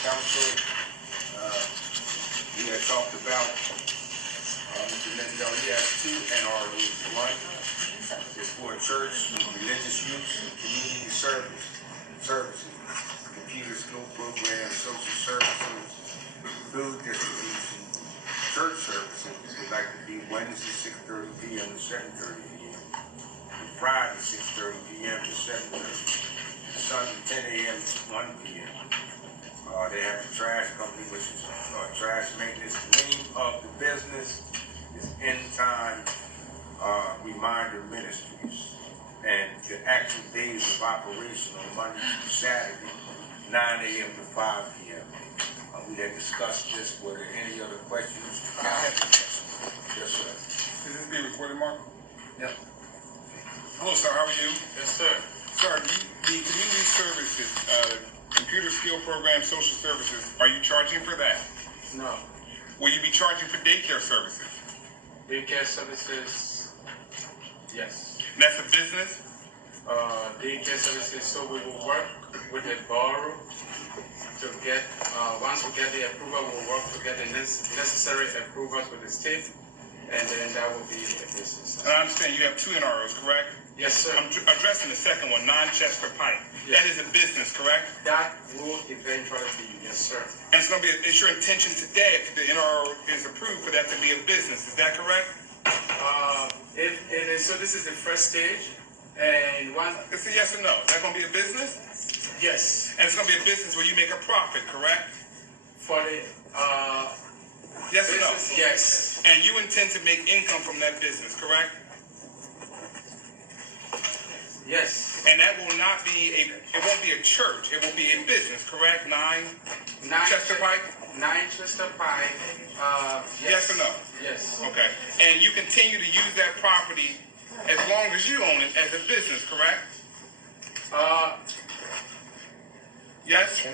council, we had talked about, Mr. Lindell, he has two NROs. One is for church, religious use, community services, computer skill program, social services, food distribution, church services would like to be Wednesday 6:30 p.m. to 7:30 p.m. and Friday 6:30 p.m. to 7:30. Sunday 10 a.m. to 1 p.m. They have the trash company, which is trash maintenance. The name of the business is End Time Reminder Ministries, and the actual days of operation on Monday through Saturday, 9 a.m. to 5 p.m. We had discussed this. Were there any other questions? I have a question. Yes, sir. Is this being recorded, Mark? Yep. Hello, sir. How are you? Yes, sir. Sir, the community services, computer skill program, social services, are you charging for that? No. Will you be charging for daycare services? Daycare services, yes. And that's a business? Daycare services, so we will work with the Boro to get, once we get the approval, we'll work to get the necessary approvals with the state, and then that will be a business. And I understand you have two NROs, correct? Yes, sir. I'm addressing the second one, Chester Pike. Yes. That is a business, correct? That will eventually be, yes, sir. And it's your intention today, if the NRO is approved, for that to be a business. Is that correct? If it is, so this is the first stage, and once... It's a yes or no. Is that going to be a business? Yes. And it's going to be a business where you make a profit, correct? For the, yes or no? Yes. And you intend to make income from that business, correct? Yes. And that will not be it won't be a church. It will be a business, correct? 9 Chester Pike? 9 Chester Pike, yes or no? Yes. Okay. And you continue to use that property as long as you own it as a business, correct? Yes?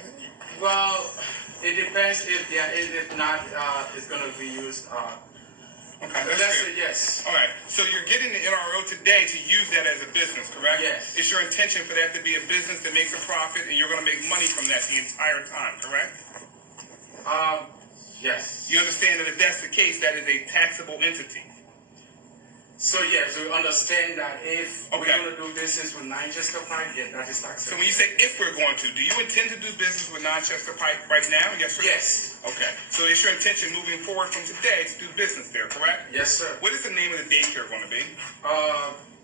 Well, it depends if not, it's going to be used. Okay, let's say yes. All right. So you're getting the NRO today to use that as a business, correct? Yes. It's your intention for that to be a business that makes a profit, and you're going to make money from that the entire time, correct? Yes. You understand that if that's the case, that is a taxable entity. So yes, we understand that if we're going to do business with 9 Chester Pike, yeah, that is taxable. So when you say if we're going to, do you intend to do business with 9 Chester Pike right now? Yes or no? Yes. Okay. So it's your intention moving forward from today to do business there, correct? Yes, sir. What is the name of the daycare going to be?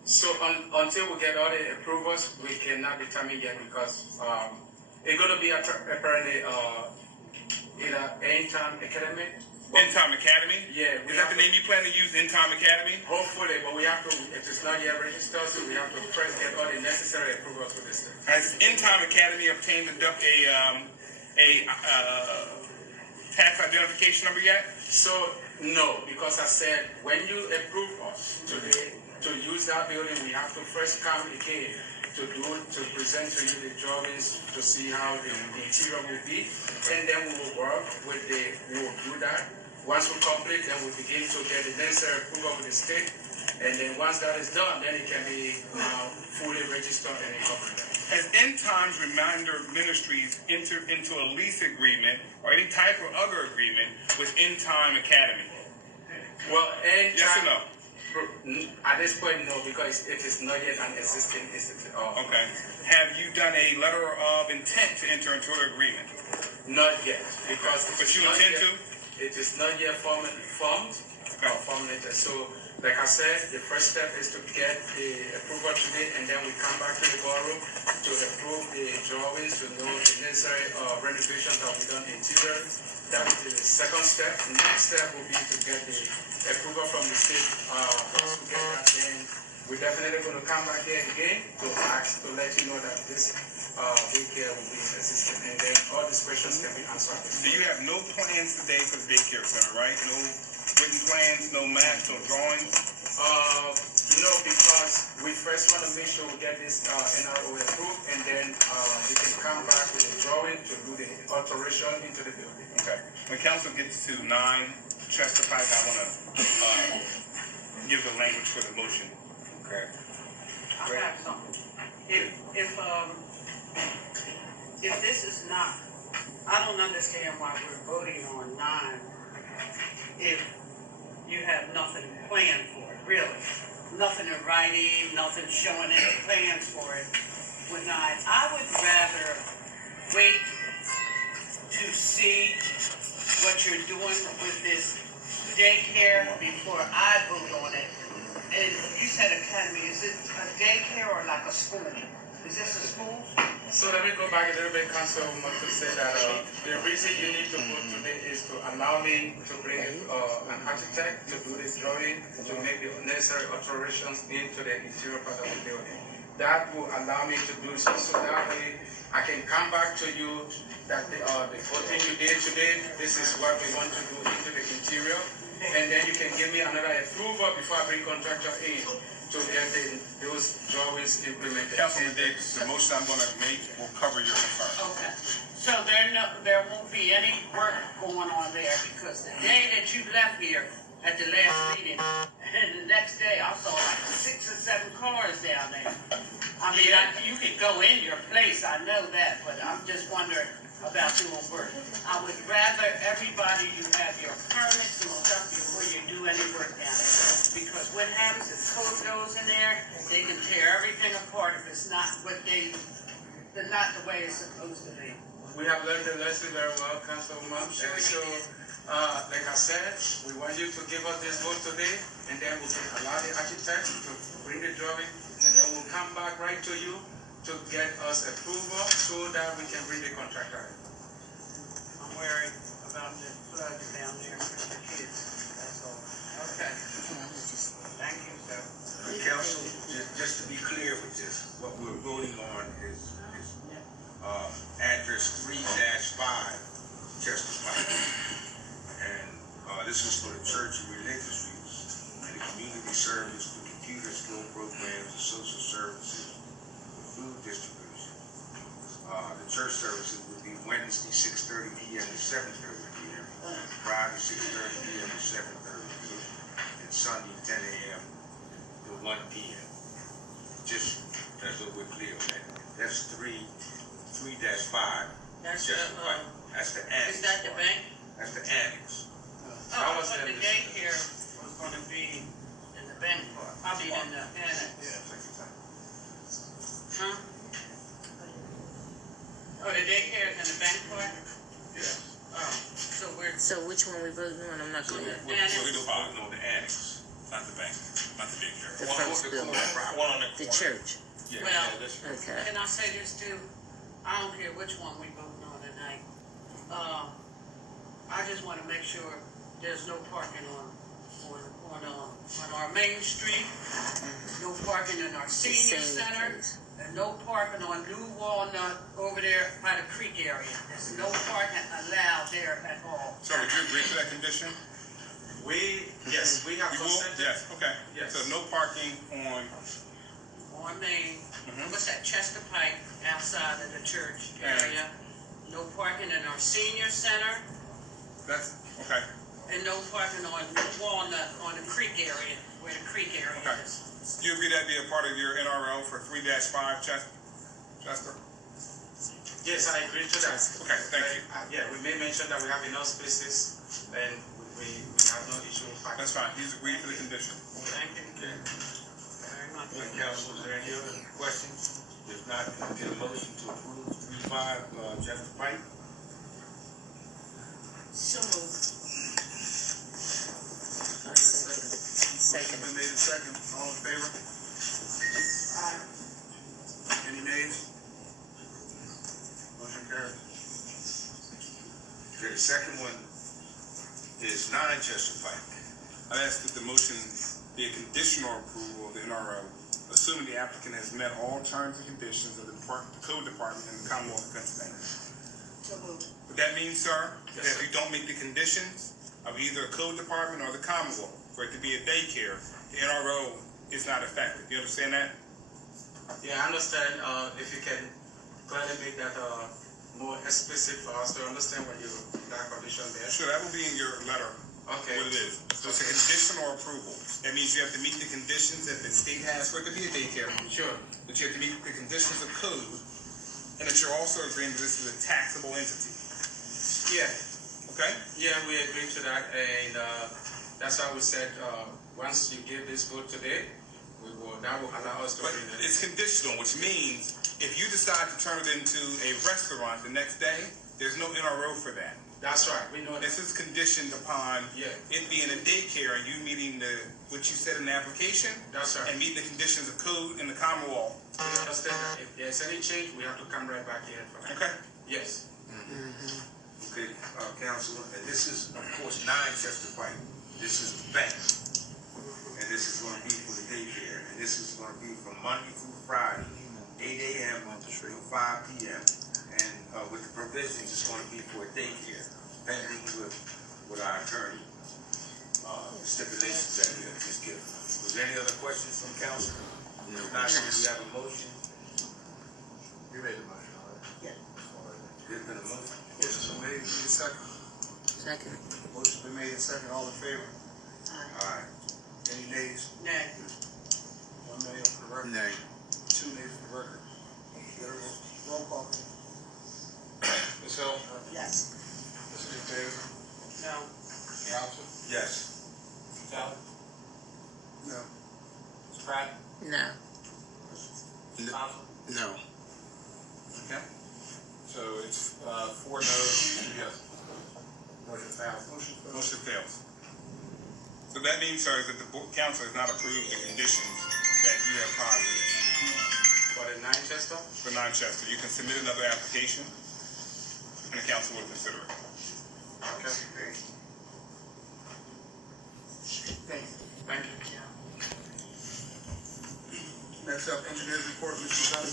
So until we get all the approvals, we cannot determine yet because it's going to be apparently either End Time Academy. End Time Academy? Yeah. Is that the name you plan to use, End Time Academy? Hopefully, but we have to, it is not yet registered, so we have to first get all the necessary approvals for this thing. Has End Time Academy obtained a tax identification number yet? So, no, because I said, when you approve us today to use that building, we have to first come again to present to you the drawings to see how the interior will be, and then we will work with we will do that. Once we complete, then we begin to get the necessary approval with the state, and then once that is done, then it can be fully registered and incorporated. Has End Times Reminder Ministries entered into a lease agreement or any type of other agreement with End Time Academy? Well, yes or no? At this point, no, because it is not yet an existing institute. Okay. Have you done a letter of intent to enter into an agreement? Not yet, because but you intend to? It is not yet formed or formulated. So, like I said, the first step is to get the approval today, and then we come back to the borough to approve the drawings, to know the necessary renovations that will be done interior. That is the second step. The next step will be to get the approval from the state. Once we get that, then we're definitely going to come back here again to ask, to let you know that this daycare will be in existence, and then all these questions can be answered. So you have no plans today for the daycare center, right? No written plans, no maps, no drawings? No, because we first want to make sure we get this NRO approved, and then we can come back with a drawing to do the alteration into the building. Okay. When council gets to 9 Chester Pike, I want to give the language for the motion. Okay. I have something. If this is not I don't understand why we're voting on 9 if you have nothing planned for it, really. Nothing in writing, nothing showing any plans for it with 9. I would rather wait to see what you're doing with this daycare before I vote on it. And you said academy, is it a daycare or like a school? Is this a school? So let me go back a little bit, Councilwoman, to say that the reason you need to vote today is to allow me to bring an architect to do the drawing, to make the necessary alterations into the interior part of the building. That will allow me to do so that way I can come back to you that the voting you did today, this is what we want to do into the interior, and then you can give me another approval before I bring contractor in to get those drawings implemented. Councilman Davis, the motion I'm gonna make will cover your concern. Okay. So there won't be any work going on there because the day that you left here at the last meeting, and the next day I saw like 6 or 7 cars down there. I mean, you can go in your place, I know that, but I'm just wondering about doing work. I would rather everybody, you have your permits and stuff before you do any work down there. Because what happens is code goes in there, they can tear everything apart if it's not what not the way it's supposed to be. We have learned the lesson very well, Councilwoman. Sure And so, like I said, we want you to give us this vote today, and then we can allow the architect to bring the drawing, and then we'll come back right to you to get us approval so that we can bring the contractor in. I'm worried about the flood down there for the kids, that's all. Okay. Thank you, sir. Council, just to be clear with this, what we're voting on is address 3-5, Chester Pike. And this is for the church and religious use, and the community service, the computer skill programs, the social services, the food distribution. The church services would be Wednesday 6:30 p.m. to 7:30 p.m., Friday 6:30 p.m. to 7:30 p.m., and Sunday 10 a.m. to 1 p.m. Just so we're clear on that. That's 3-5. That's Chester Pike. That's the annex. is that the bank? That's the annex. Oh, but the daycare was gonna be in the bank part, I mean in the annex. Huh? Oh, the daycare is in the bank part? Yeah. Oh, so we're, So which one we voting on? I'm not so clear. the annex, No, the annex, not the bank, not the daycare. The first building. One on The church. Yeah, Well, this one. Okay. can I say this too? I don't care which one we voting on tonight. I just wanna make sure there's no parking on our main street, no parking in our senior center, Place. and no parking on New Walnut over there by the creek area. There's no parking allowed there at all. So would you agree to that condition? Yes, we have You will? consented. Yes, okay. Yes. So no parking on, On Main, what's that, Chester Pike, outside of the church area. No parking in our senior center, that's, okay. and no parking on New Walnut on the creek area, where the creek area Okay. is. Do you agree that'd be a part of your NRO for 3-5, Chester? Yes, I agree to that. Okay, thank you. Yeah, we may mention that we have enough spaces, and we have no issue with parking. That's fine. He's agreed to the condition. Thank you very much. Council, is there any other questions? If not, can I get a motion to approve 3-5, Chester Pike? So moved. Motion been made in second. All in favor? Any nays? Motion carries. Okay, the second one is 9 Chester Pike. I ask that the motion be a conditional approval of the NRO, assuming the applicant has met all terms and conditions of the code department in the Commonwealth of Pennsylvania. So moved. What that means, sir, Yes, that if sir. you don't meet the conditions of either a code department or the Commonwealth, for it to be a daycare, the NRO is not effective. You understand that? Yeah, I understand, if you can clearly make that, more explicit for us to understand what that condition there. Sure, that will be in your letter, Okay. what it is. So it's a conditional approval. That means you have to meet the conditions that the state has for it to be a daycare, Sure. that you have to meet the conditions of code, and that you're also agreeing that this is a taxable entity. Yeah, Okay? yeah, we agree to that, and that's why we said, once you give this vote today, that will allow us to. But it's conditional, which means if you decide to turn it into a restaurant the next day, there's no NRO for that. That's right, we know This this. is conditioned upon Yeah. it being a daycare and you meeting what you said in the application That's right. and meeting the conditions of code in the Commonwealth. We understand that if there's any change, we have to come right back here for that. Okay? Yes. Okay, Councilor, and this is, of course, 9 Chester Pike. This is the bank. And this is gonna be for the daycare. And this is gonna be from Monday through Friday, 8 a.m. to 5 p.m. And with the provisions, it's gonna be for a daycare, pending with our attorney. Stipulations that we have just given. Was there any other questions from council? No. If not, do we have a motion? You made the motion already. Yeah. There's been a motion. Motion been made, need a second. Second. Motion been made and second, all in favor? All right. Any nays? Nay. 1 nay for the record. Nay. 2 nays for the record. Roll call. Ms. Hill? Yes. Mr. Davis? No. Council? Yes. Tell? No. Ms. Pratt? No. Council? No. Okay? So it's 4 no's, 2 yes. Motion fails. Motion fails. So that means, sir, that the council has not approved the conditions that you have posited For the 9 Chester? for non-Chester. You can submit another application and the council will consider it. Okay. Thank you. Next up, engineer's report, Mr. Dunn.